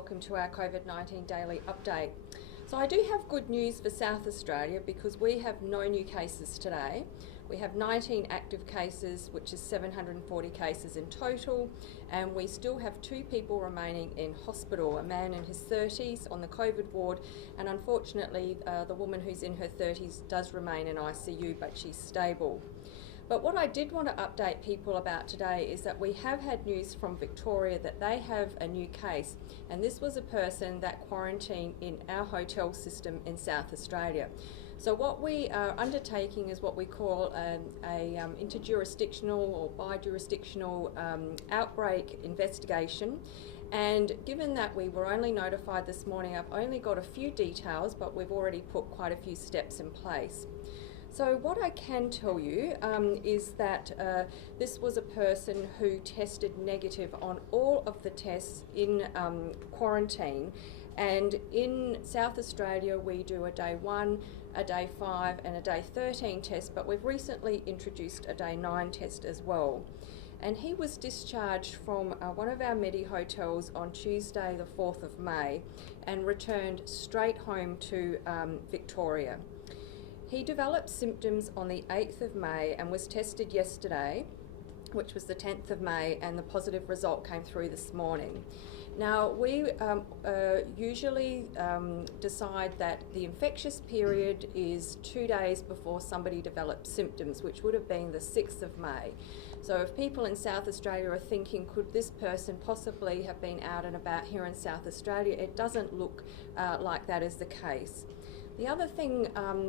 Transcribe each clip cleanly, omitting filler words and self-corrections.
welcome to our COVID-19 daily update. So I do have good news for South Australia because we have no new cases today. We have 19 active cases, which is 740 cases in total, and we still have 2 people remaining in hospital, a man in his 30s on the COVID ward, and unfortunately the woman who's in her 30s does remain in ICU, but she's stable. But what I did want to update people about today is that we have had news from Victoria that they have a new case, and this was a person that quarantined in our hotel system in South Australia. So what we are undertaking is what we call a interjurisdictional or bi-jurisdictional outbreak investigation. And given that we were only notified this morning, I've only got a few details, but we've already put quite a few steps in place. So what I can tell you is that this was a person who tested negative on all of the tests in quarantine, and in South Australia we do a day 1, a day 5 and a day 13 test, but we've recently introduced a day 9 test as well. And he was discharged from one of our medihotels on Tuesday the 4th of May and returned straight home to Victoria. He developed symptoms on the 8th of May and was tested yesterday, which was the 10th of May, and the positive result came through this morning. Now, we usually decide that the infectious period is 2 days before somebody develops symptoms, which would have been the 6th of May. So if people in South Australia are thinking, could this person possibly have been out and about here in South Australia, it doesn't look like that is the case. The other thing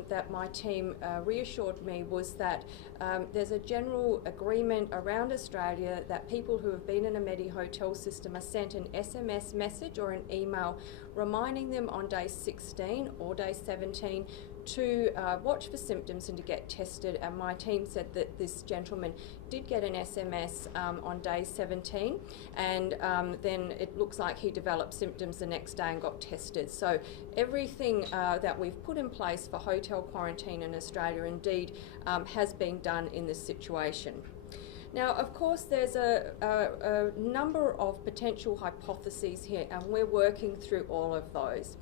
that my team reassured me was that there's a general agreement around Australia that people who have been in a medihotel system are sent an SMS message or an email reminding them on day 16 or day 17 to watch for symptoms and to get tested, and my team said that this gentleman did get an SMS on day 17, and then it looks like he developed symptoms the next day and got tested. So everything that we've put in place for hotel quarantine in Australia indeed has been done in this situation. Now, of course, there's a number of potential hypotheses here, and we're working through all of those.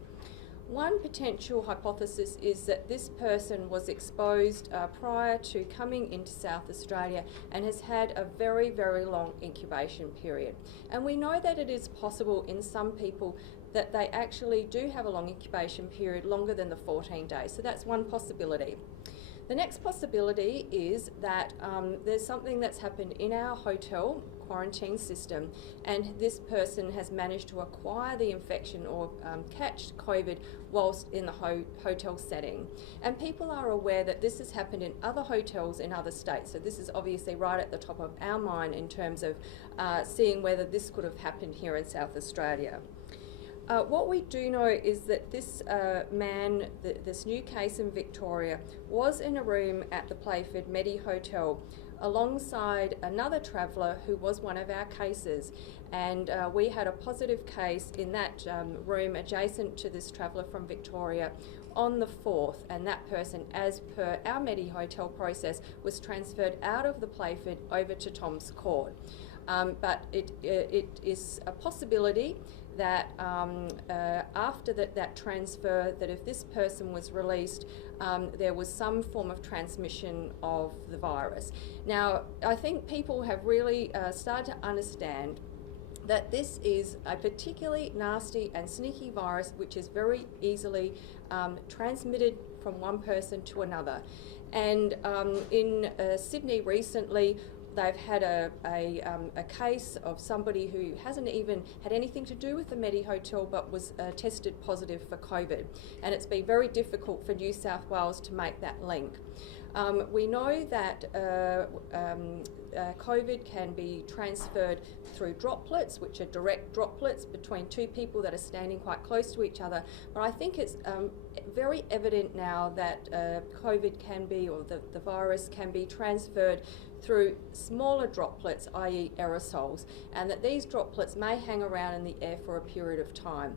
One potential hypothesis is that this person was exposed prior to coming into South Australia and has had a very, very long incubation period. And we know that it is possible in some people that they actually do have a long incubation period, longer than the 14 days. So that's one possibility. The next possibility is that there's something that's happened in our hotel quarantine system, and this person has managed to acquire the infection or catch COVID whilst in the hotel setting. And people are aware that this has happened in other hotels in other states, so this is obviously right at the top of our mind in terms of seeing whether this could have happened here in South Australia. What we do know is that this man, this new case in Victoria, was in a room at the Playford Medihotel alongside another traveller who was one of our cases, and we had a positive case in that room adjacent to this traveller from Victoria on the 4th, and that person, as per our Medihotel process, was transferred out of the Playford over to Tom's Court. But it is a possibility that after that transfer, that if this person was released, there was some form of transmission of the virus. Now, I think people have really started to understand that this is a particularly nasty and sneaky virus which is very easily transmitted from one person to another. And in Sydney recently, they've had a case of somebody who hasn't even had anything to do with the Medihotel but was tested positive for COVID, and it's been very difficult for New South Wales to make that link. We know that COVID can be transferred through droplets, which are direct droplets between 2 people that are standing quite close to each other, but I think it's very evident now that COVID can be, or the virus can be transferred through smaller droplets, i.e. aerosols, and that these droplets may hang around in the air for a period of time.